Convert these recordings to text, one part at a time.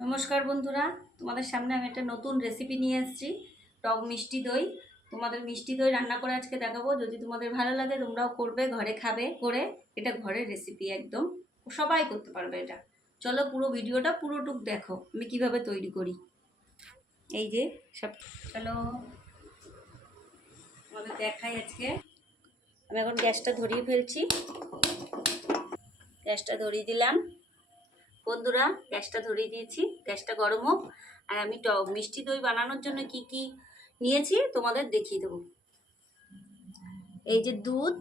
নমস্কার বন্ধুরা, তোমাদের সামনে আমি একটা নতুন রেসিপি নিয়ে এসেছি। টক মিষ্টি দই। তোমাদের মিষ্টি দই রান্না করে আজকে দেখাবো। যদি তোমাদের ভালো লাগে তোমরাও করবে, ঘরে খাবে করে। এটা ঘরের রেসিপি, একদম সবাই করতে পারবে এটা। চলো পুরো ভিডিওটা পুরোটুক দেখো আমি কিভাবে তৈরি করি। এই যে সব, চলো তোমাদের দেখাই আজকে। আমি এখন গ্যাসটা ধরিয়ে ফেলছি। গ্যাসটা ধরিয়ে দিলাম বন্ধুরা, গ্যাসটা ধরিয়ে দিয়েছি। গ্যাসটা গরম হোক। আর আমি মিষ্টি দই বানানোর জন্য কি কি নিয়েছি তোমাদের দেখিয়ে দেবো। এই যে দুধ,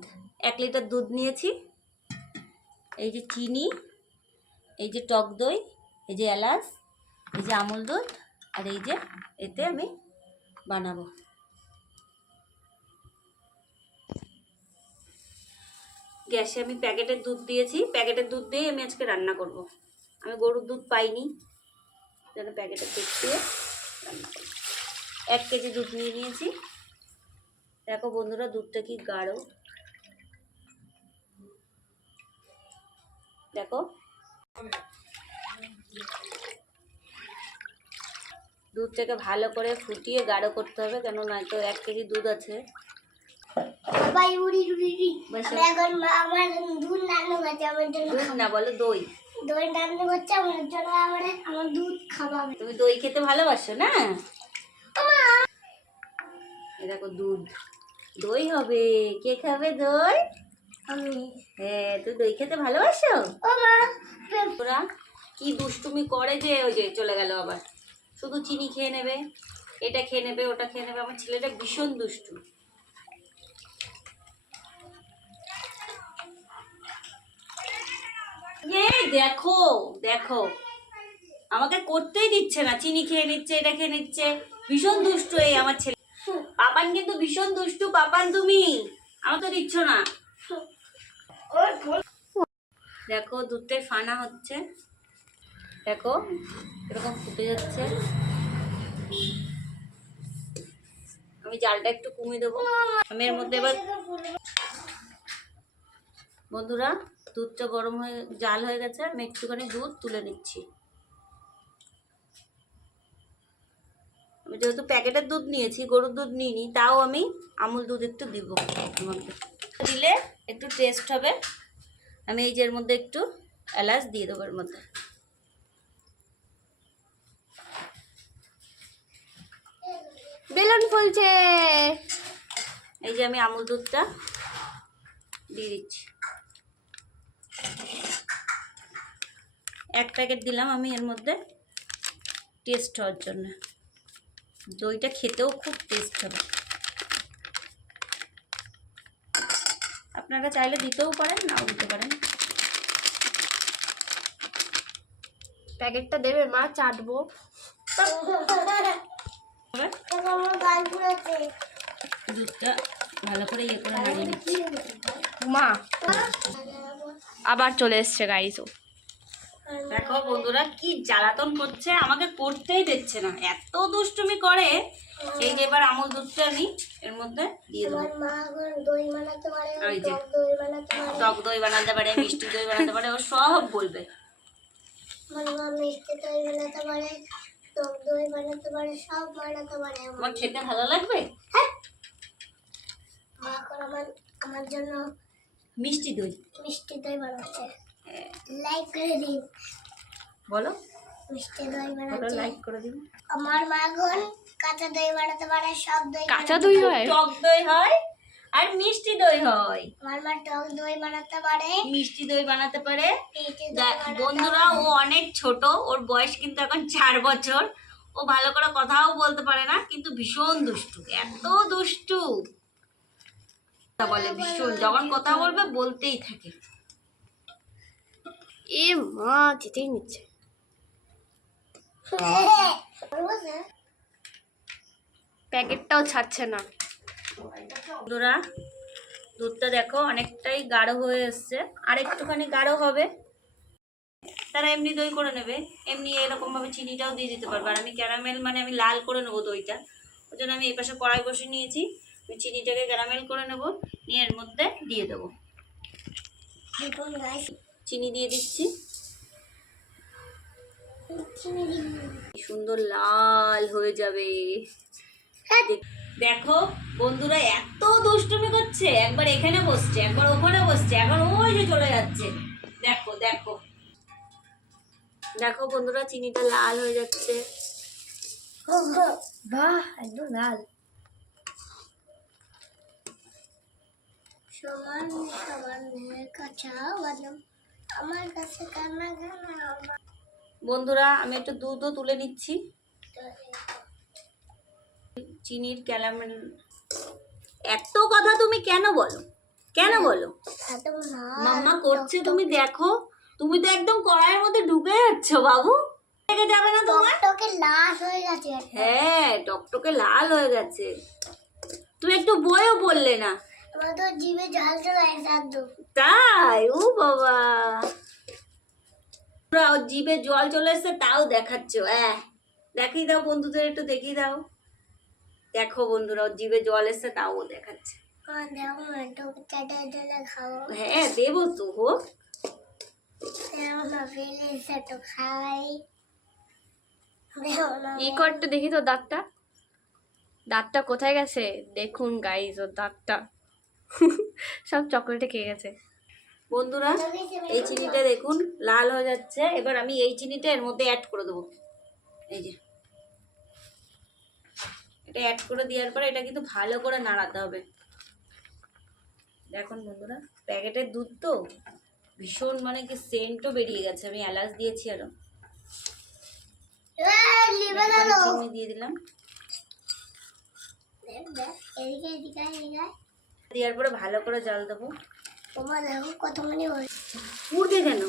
1 লিটার দুধ নিয়েছি। এই যে চিনি, এই যে টক দই, এই যে এলাচ, এই যে আমুল দুধ, আর এই যে এতে আমি বানাবো। গ্যাসে আমি প্যাকেটের দুধ দিয়েছি। প্যাকেটের দুধ দিয়ে আমি আজকে রান্না করব। আমি গরুর দুধ পাইনি, যেন প্যাকেটের দুধ দিয়ে রান্না করব। 1 কেজি দুধ নিয়ে নিয়েছি। দেখো বন্ধুরা, দুধটা কি গাঢ়, দেখো। দুধটাকে ভালো করে ফুটিয়ে গাঢ় করতে হবে, কেন নয়তো 1 কেজি দুধ আছে। দুধ না, বলো দই। দই রান্না করছে আমার জন্য, আমার দুধ খাওয়াবে। তুমি দই খেতে ভালোবাসো না? দেখো দুধ, দই হবে। কে খাবে দই? আমি। হ্যাঁ, তুই দই খেতে ভালোবাসো? ওরা কি দুষ্টুমি করে যে, ওই যে চলে গেল আবার। শুধু চিনি খেয়ে নেবে, এটা খেয়ে নেবে, ওটা খেয়ে নেবে। আমার ছেলেটা ভীষণ দুষ্টু। দেখো দেখো, আমাকে করতেই দিচ্ছে না। চিনি খেয়ে নিচ্ছে, এটা খেয়ে নিচ্ছে। ভীষণ দুষ্টু এই আমার ছেলে। পাপান কিন্তু ভীষণ দুষ্টু। পাপান তুমি আমাকে দিচ্ছ না। দেখো দুধটাই ফানা হচ্ছে, দেখো এরকম ফুটে যাচ্ছে। আমি জালটা একটু কমিয়ে দেবো। আমি এর মধ্যে এবার বন্ধুরা, দুধটা গরম হয়ে জাল হয়ে গেছে। আমি একটুখানি দুধ তুলে নিচ্ছি। আমি যেহেতু প্যাকেটের দুধ নিয়েছি, গরুর দুধ নিইনি, তাও আমি আমুল দুধ একটু দিব। দিলে একটু টেস্ট হবে। আমি এই যে এর মধ্যে একটু এলাচ দিয়ে দেবো এর মধ্যে। বেলুন ফুলছে। এই যে আমি আমুল দুধটা দিয়ে দিচ্ছি। 1 প্যাকেট দিলাম আমি এর মধ্যে, টেস্ট হওয়ার জন্য। দইটা খেতেও খুব টেস্ট হবে। আপনারা চাইলে দিতেও পারেন, নাও দিতে পারেন। প্যাকেটটা দেবে মা, চাটবো। দুধটা ভালো করে ইয়ে করে নামিয়ে নিচ্ছি। মা আবার চলে এসছে গাইস। দেখো বন্ধুরা, কি জ্বালাতন করছে, আমাকে করতেই দিচ্ছে না, এত দুষ্টুমি করে। এই যে এবার আমুল দুধটা আমি এর মধ্যে দিয়ে দেবো। ওই যে টক দই বানাতে পারে, মিষ্টি দই বানাতে পারে, ও সব বলবে। মিষ্টি দই বানাতে পারে, টক দই বানাতে পারে, সব বানাতে পারে। তোমার খেতে ভালো লাগবে? মা এখন আমার জন্য মিষ্টি দই বানাচ্ছে। লাইক করে দিন। বলো, মিষ্টি দই বানাচ্ছে, লাইক করে দিন। আমার মা এখন কাঁচা দই বানাতে পারে, সব দই কাঁচা দই হয়, টক দই হয়, আর মিষ্টি দই হয়। আমার মা টক দই বানাতে পারে, মিষ্টি দই বানাতে পারে। মিষ্টি দই বানাতে বন্ধুরা, ও অনেক ছোট, ওর বয়স কিন্তু এখন 4 বছর। ও ভালো করে কথাও বলতে পারে না, কিন্তু ভীষণ দুষ্টু, এত দুষ্টু বলে। ভীষণ, যখন কথা বলবে বলতেই থাকে। এ মা যেতেই নিচ্ছে। প্যাকেটটাও ছাড়ছে না। বন্ধুরা, দুধটা দেখো অনেকটাই গাঢ় হয়ে এসছে, আর একটুখানি গাঢ় হবে। তারা এমনি দই করে নেবে, এমনি এরকম ভাবে চিনিটাও দিয়ে দিতে পারবে। আর আমি ক্যারামেল মানে আমি লাল করে নেবো দইটা, ওই জন্য আমি এই পাশে কড়াই বসে নিয়েছি। আমি চিনিটাকে ক্যারামেল করে নেব, নিয়ে এর মধ্যে দিয়ে দেবো। চিনি দিয়ে দিচ্ছি। চিনি দিন। কি সুন্দর লাল হয়ে যাবে। দেখো বন্ধুরা এত দুষ্টুমি করছে, একবার এখানে বসছে, একবার ওখানে বসছে, একবার ওই যে চলে যাচ্ছে। দেখো দেখো দেখো বন্ধুরা, চিনিটা লাল হয়ে যাচ্ছে। বাহ, একদম লাল। সমান সমান কাঁচা বাদাম আমার কাছে কান্না কান্না আমার বন্ধুরা আমি একটু দুধও তুলে নিচ্ছি। চিনির ক্যারামেল। এত কথা তুমি কেন বলো, কেন বলো? একদম না মাম্মা করছে তুমি দেখো, তুমি তো একদম কড়াইয়ের মধ্যে ডুবে যাচ্ছ বাবু। লেগে যাবে না তোমার? টকে লাল হয়ে গেছে। হ্যাঁ টকটকে লাল হয়ে গেছে। তুমি একটু বইও বললে না। আমার তো জিভে জল চলে আসে একদম। তাই? ও বাবা, পুরা ওর জিভে জল চলে এসছে তাও দেখাচ্ছ। দেখিয়ে দাও বন্ধুদের, একটু দেখিয়ে দাও। দেখো বন্ধুরা, ওর জিভে জল এসছে তাও ও দেখাচ্ছে। দেখো না টকে চাটা দিলে খাবো। হ্যাঁ দেবো তো, হোক। না ফেলে এসে তো খাই। দেখো না ই করতে দেখি তো দাঁতটা। দাঁতটা কোথায় গেছে দেখুন গাইস, ওর দাঁতটা সব চকলেটে খেয়ে গেছে। বন্ধুরা এই চিনিটা দেখুন লাল হয়ে যাচ্ছে। এবার আমি এই চিনিটা এর মধ্যে অ্যাড করে দেবো। এই যে এটা অ্যাড করে দেওয়ার পরে এটা কিন্তু ভালো করে নাড়াতে হবে। দেখুন বন্ধুরা, প্যাকেটের দুধ তো ভীষণ মানে কি সেন্টও বেরিয়ে গেছে। আমি এলাচ দিয়েছি আরো, লিবে একটুখানি দাও। চিনি দিয়ে দিলাম। দেখ এদিকে এদিকে এদিকে দেওয়ার পরে ভালো করে জল দেবো। তোমার দেখো কতখানি হয়েছে। পুড়বে কেন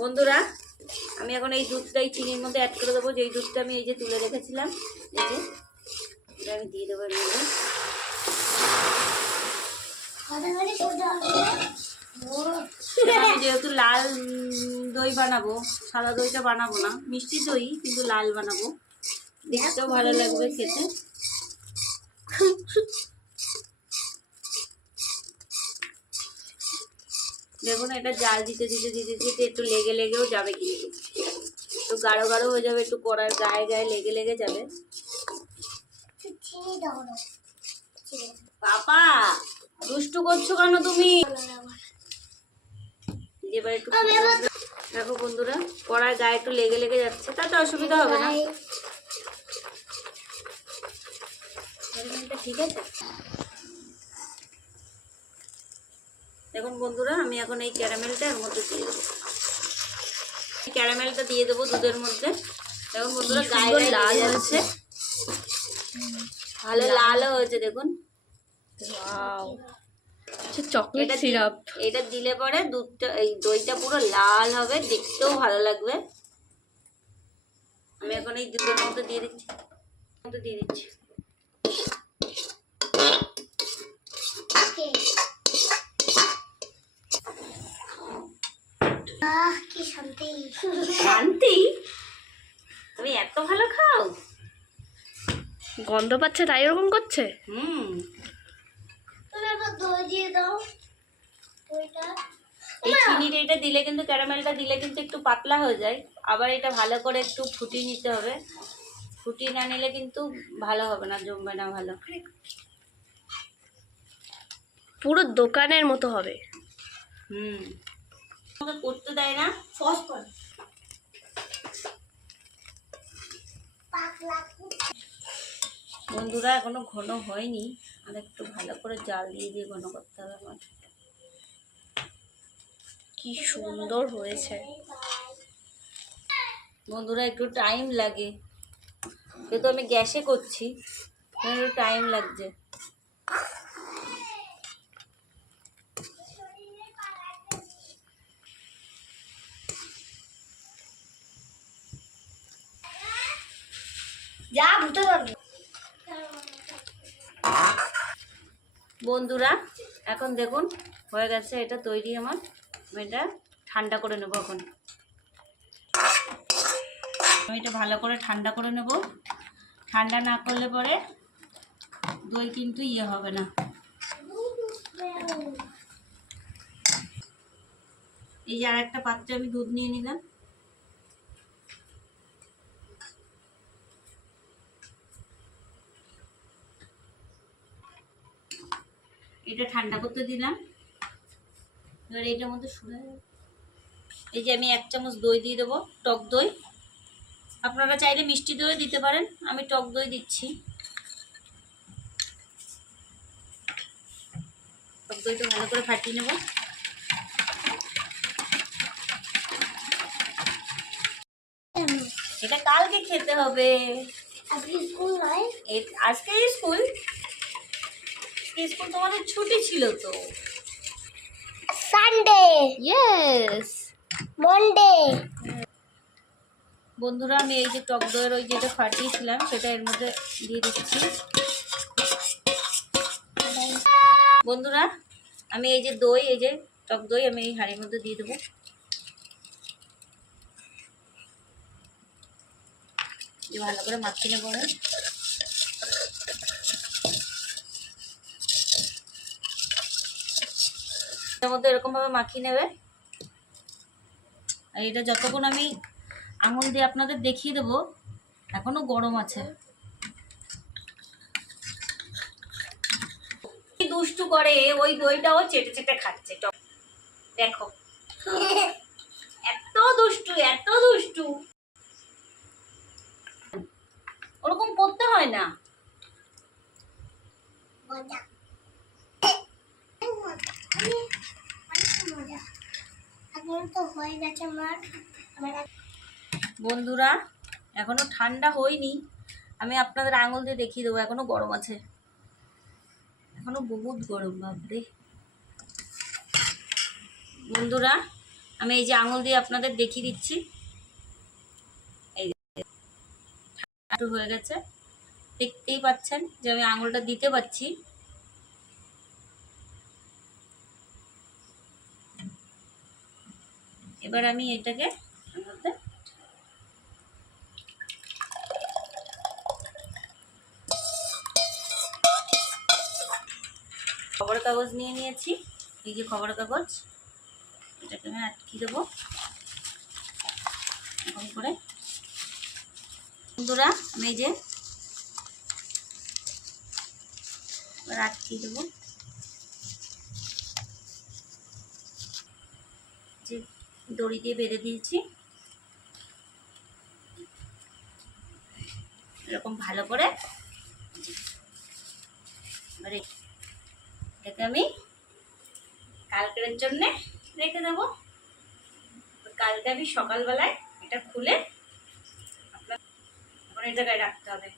বন্ধুরা? আমি এখন এই দুধটা এই চিনির মধ্যে অ্যাড করে দেবো। যেই দুধটা আমি এই যে তুলে রেখেছিলাম, এই যে এটা আমি দিয়ে দেবো এর মধ্যে। কতখানি সোজা হবে। আমি যেহেতু লাল দই বানাবো, সাদা দইটা বানাবো না, মিষ্টি দই কিন্তু লাল বানাবো, দেখতেও ভালো লাগবে খেতে। দেখুন এটা জাল দিতে দিতে দিতে দিতে একটু লেগে লেগেও যাবে, কিন্তু একটু গাঢ় গাঢ় হয়ে যাবে, একটু কড়ার গায়ে গায়ে লেগে লেগে যাবে। চিনি দাও না। পাপা দুষ্টু করছো কেন তুমি? এবার একটু দেখো বন্ধুরা, কড়ার গায়ে একটু লেগে লেগে যাচ্ছে, তাতে অসুবিধা হবে না। ঠিক আছে দেখুন বন্ধুরা, আমি এখন এই ক্যারামেলটা এর মধ্যে দিয়ে দেবো। ক্যারামেলটা দিয়ে দেবো দুধের মধ্যে। দেখুন বন্ধুরা গায়ে গায়ে লাল হয়েছে, ভালো লালও হয়েছে দেখুন। ওয়াও, চকলেট এটা সিরাপ। এটা দিলে পরে দুধটা এই দইটা পুরো লাল হবে, দেখতেও ভালো লাগবে। আমি এখন এই দুধের মধ্যে দিয়ে দিচ্ছি, দিয়ে দিচ্ছি। কি শান্তি। শান্তি? তুমি এত ভালো খাও? গন্ধ পাচ্ছে তাই এরকম করছে। তুমি একবার দই দিয়ে দাও। দইটা এই চিনির এটা দিলে কিন্তু, ক্যারামেলটা দিলে কিন্তু একটু পাতলা হয়ে যায়। আবার এটা ভালো করে একটু ফুটিয়ে নিতে হবে। ফুটিয়ে না নিলে কিন্তু ভালো হবে না, জমবে না ভালো। পুরো দোকানের মতো হবে। আমাকে করতে দেয় না। সস কর। বন্ধুরা এখনো ঘন হয়নি, আর একটু ভালো করে জাল দিয়ে দিয়ে ঘন করতে হবে আমার। কি সুন্দর হয়েছে বন্ধুরা একটু টাইম লাগে, যেহেতু আমি গ্যাসে করছি একটু টাইম লাগছে। যা ভুতে পারবে। বন্ধুরা এখন দেখুন হয়ে গেছে এটা তৈরি আমার। আমি এটা ঠান্ডা করে নেবো এখন। আমি এটা ভালো করে ঠান্ডা করে নেব। ঠান্ডা না করলে পরে দই কিন্তু ইয়ে হবে না। এই যে আর একটা পাত্রে আমি দুধ নিয়ে নিলাম। এটা ঠান্ডা করতে দিলাম। এবার এটার মধ্যে এই যে আমি 1 চামচ দই দিয়ে দেবো, টক দই। আপনারা চাইলে মিষ্টি দই দিতে পারেন, আমি টক দই দিচ্ছি। টক দইটা ভালো করে ফাটিয়ে নেব। এটা কালকে খেতে হবে। আজকে স্কুল নাই? আজকে স্কুল? স্কুল তোমাদের ছুটি ছিল তো। Sunday, yes. মন্ডে। বন্ধুরা আমি এই যে টক দইয়ের ওই যেটা ফাটিয়েছিলাম সেটা এর মধ্যে দিয়ে দিচ্ছি। বন্ধুরা আমি এই যে দই, এই যে টক দই আমি এই হাঁড়ির মধ্যে দিয়ে দেবো। ভালো করে মাখিয়ে নেবো। এর মধ্যে এরকম ভাবে মাখিয়ে নেবে। আর এটা যতক্ষণ আমি আঙুল দিয়ে আপনাদের দেখিয়ে দেবো, এখনো গরম আছে। দুষ্টু করে, ওই দইটাও চেটে চেটে খাচ্ছে। দেখো এত দুষ্টু, এত দুষ্টু। ওরকম করতে হয় না। মজা, মজা। এখন তো হয়ে গেছে আমার। বন্ধুরা এখনো ঠান্ডা হয়নি, আমি আপনাদের আঙুল দিয়ে দেখিয়ে দেবো। এখনো গরম আছে, এখনো বহুত গরম, বাপরে। বন্ধুরা আমি এই যে আঙুল দিয়ে আপনাদের দেখিয়ে দিচ্ছি। এই একটু হয়ে গেছে, দেখতেই পাচ্ছেন যে আমি আঙুলটা দিতে পারছি। এবার আমি এটাকে খবরের কাগজ নিয়ে নিয়েছি। এই যে খবরের কাগজ, এটাকে আমি আটকে দেবো এরকম করে। বন্ধুরা আমি এই যে আটকে দেবো, যে দড়ি দিয়ে বেঁধে দিয়েছি। এরকম ভালো করে এবারে এটাকে আমি কালকের জন্যে রেখে দেবো। কালকে আমি সকালবেলায় এটা খুলে আপনার এই জায়গায় রাখতে হবে।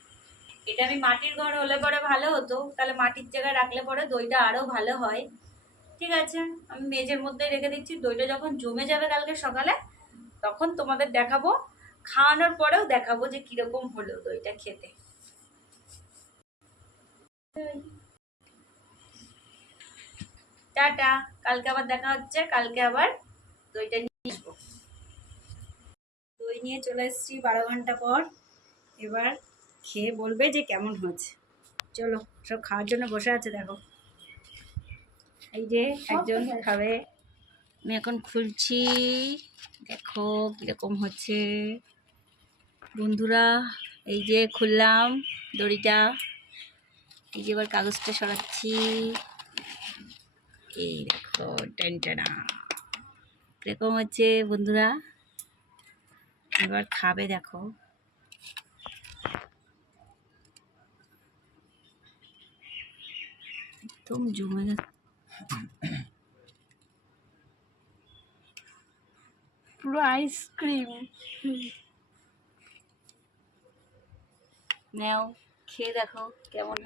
এটা আমি মাটির ঘর হলে পরে ভালো হতো, তাহলে মাটির জায়গায় রাখলে পরে দইটা আরও ভালো হয়। ঠিক আছে, আমি মেঝের মধ্যে রেখে দিচ্ছি। দইটা যখন জমে যাবে কালকে সকালে, তখন তোমাদের দেখাবো, খাওয়ানোর পরেও দেখাবো যে কিরকম হলো দইটা খেতে। টাটা, কালকে আবার দেখা হচ্ছে। কালকে আবার দইটা নিয়ে আসবো। দই নিয়ে চলে এসেছি 12 ঘন্টা পর। এবার খেয়ে বলবে যে কেমন হয়েছে। চলো, সব খাওয়ার জন্য বসে আছে। দেখো এই যে একজন খাবে, আমি এখন খুলছি। দেখো কিরকম হচ্ছে বন্ধুরা। এই যে খুললাম দড়িটা, এই যে এবার কাগজটা সরাচ্ছি। এই দেখো টেনটেনা কিরকম হচ্ছে বন্ধুরা। এবার খাবে, দেখো একদম জমে গেছে পুরো আইসক্রিম। নাও খেয়ে দেখো কেমন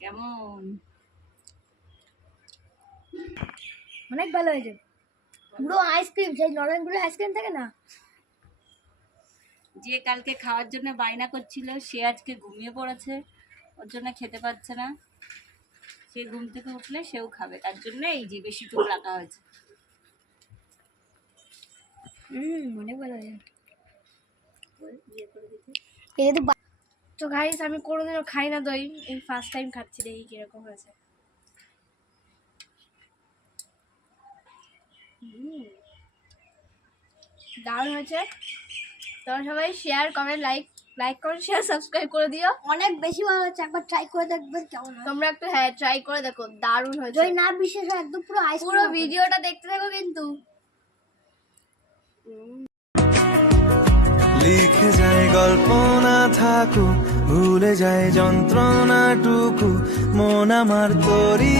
কেমন। অনেক ভালো হয়েছে, পুরো আইসক্রিম, সেই নলেনগুলো আইসক্রিম থাকে না। যে কালকে খাওয়ার জন্য বায়না করছিল সে আজকে ঘুমিয়ে পড়েছে, ওর জন্য খেতে পাচ্ছে না। সে ঘুম থেকে উঠলে সেও খাবে, তার জন্য এই যে বেশিটুকু রাখা হয়েছে। অনেক ভালো হয়েছে। তো গাইস আমি কোনোদিনও খাই না দই, এই ফার্স্ট টাইম খাচ্ছি, দেখি কিরকম হয়েছে। দারুণ হয়েছে। তোমরা সবাই share comment like comment share subscribe করে দিও। অনেক বেশি ভালো হচ্ছে, একবার ট্রাই করে দেখবেন কেমন হয়। তোমরা একটু হ্যাঁ ট্রাই করে দেখো, দারুণ হয়েছে। যদি না বিশেষ হয় একদম পুরো আইস পুরো ভিডিওটা দেখতে থাকো কিন্তু। লিখে যায় গল্প না থাকুক, ভুলে যায় যন্ত্রণাটুকু, মন আমার তোরই